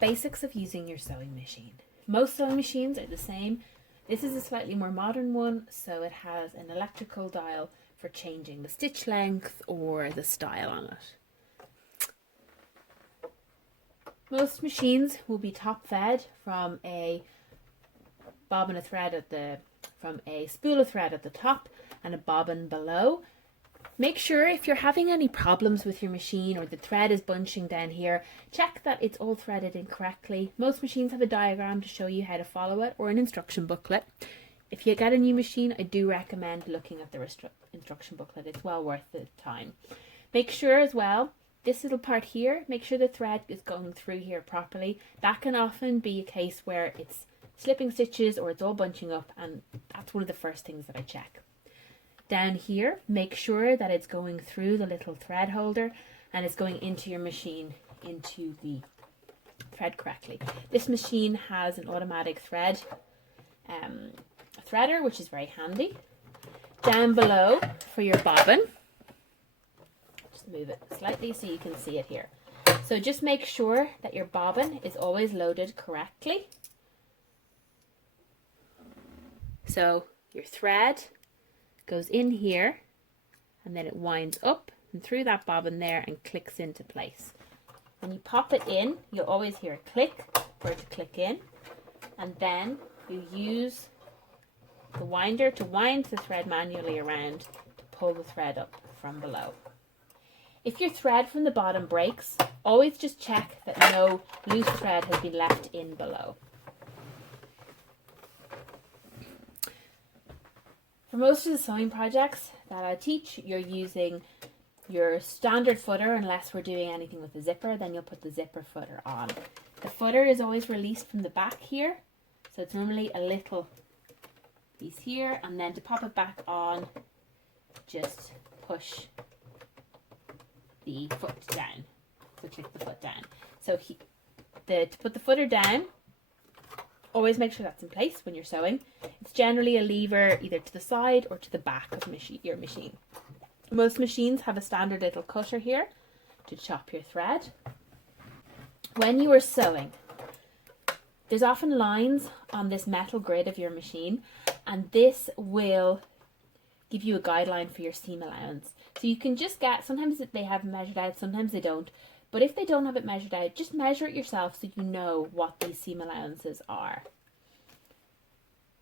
Basics of using your sewing machine. Most sewing machines are the same. This is a slightly more modern one, so it has an electrical dial for changing the stitch length or the style on it. Most machines will be top fed from a bobbin of thread from a spool of thread at the top and a bobbin below. Make sure if you're having any problems with your machine or the thread is bunching down here, check that it's all threaded in correctly. Most machines have a diagram to show you how to follow it or an instruction booklet. If you get a new machine, I do recommend looking at the instruction booklet. It's well worth the time. Make sure as well, this little part here, make sure the thread is going through here properly. That can often be a case where it's slipping stitches or it's all bunching up, and that's one of the first things that I check. Down here, make sure that it's going through the little thread holder and it's going into your machine, into the thread correctly. This machine has an automatic threader, which is very handy. Down below for your bobbin, just move it slightly so you can see it here. So just make sure that your bobbin is always loaded correctly. So your thread goes in here and then it winds up and through that bobbin there and clicks into place. When you pop it in, you'll always hear a click for it to click in, and then you use the winder to wind the thread manually around to pull the thread up from below. If your thread from the bottom breaks, always just check that no loose thread has been left in below. For most of the sewing projects that I teach, you're using your standard footer unless we're doing anything with the zipper, then you'll put the zipper footer on. The footer is always released from the back here, so it's normally a little piece here, and then to pop it back on, just push the foot down. So click the foot down. So to put the footer down, always make sure that's in place when you're sewing. It's generally a lever either to the side or to the back of your machine. Most machines have a standard little cutter here to chop your thread. When you are sewing, there's often lines on this metal grid of your machine, and this will give you a guideline for your seam allowance. So you can just sometimes they have measured out, sometimes they don't. But if they don't have it measured out, just measure it yourself so you know what these seam allowances are.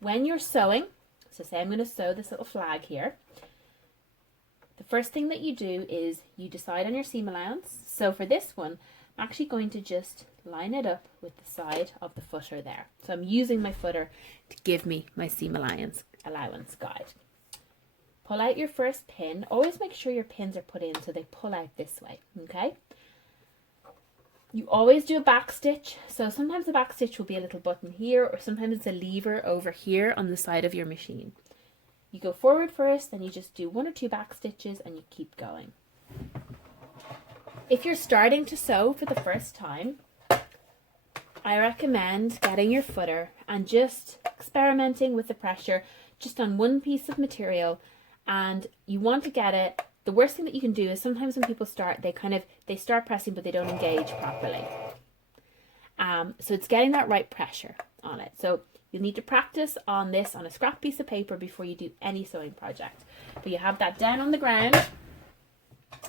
When you're sewing, so say I'm going to sew this little flag here, the first thing that you do is you decide on your seam allowance. So for this one, I'm actually going to just line it up with the side of the footer there. So I'm using my footer to give me my seam allowance guide. Pull out your first pin. Always make sure your pins are put in so they pull out this way, okay? You always do a back stitch, so sometimes the back stitch will be a little button here, or sometimes it's a lever over here on the side of your machine. You go forward first, then you just do 1 or 2 back stitches and you keep going. If you're starting to sew for the first time, I recommend getting your footer and just experimenting with the pressure just on one piece of material, and you want to get it. The worst thing that you can do is sometimes when people start, they start pressing but they don't engage properly. So it's getting that right pressure on it. So you'll need to practice on this on a scrap piece of paper before you do any sewing project. But you have that down on the ground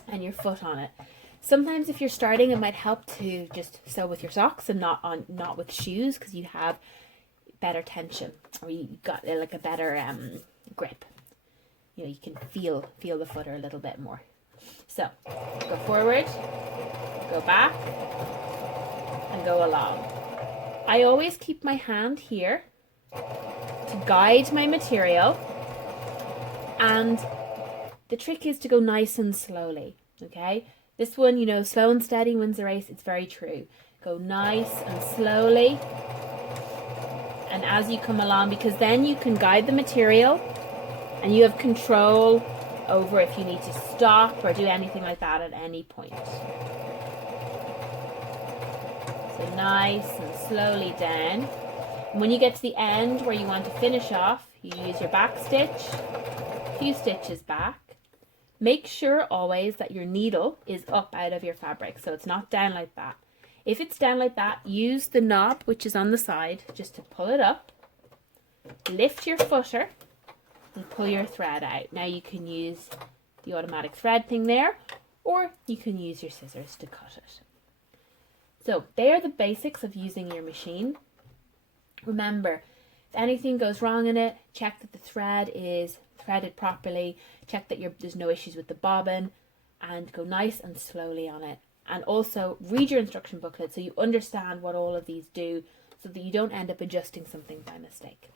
and your foot on it. Sometimes if you're starting, it might help to just sew with your socks and not with shoes, because you have better tension, or you got like a better grip. You know, you can feel the footer a little bit more. So go forward, go back, and go along. I always keep my hand here to guide my material, and the trick is to go nice and slowly, okay? This one, you know, slow and steady wins the race. It's very true. Go nice and slowly, and as you come along, because then you can guide the material and you have control over if you need to stop or do anything like that at any point. So nice and slowly down. And when you get to the end where you want to finish off, you use your back stitch, a few stitches back. Make sure always that your needle is up out of your fabric, so it's not down like that. If it's down like that, use the knob which is on the side just to pull it up, lift your footer and pull your thread out. Now you can use the automatic thread thing there, or you can use your scissors to cut it. So they are the basics of using your machine. Remember, if anything goes wrong in it, check that the thread is threaded properly, check that there's no issues with the bobbin, and go nice and slowly on it. And also read your instruction booklet so you understand what all of these do, so that you don't end up adjusting something by mistake.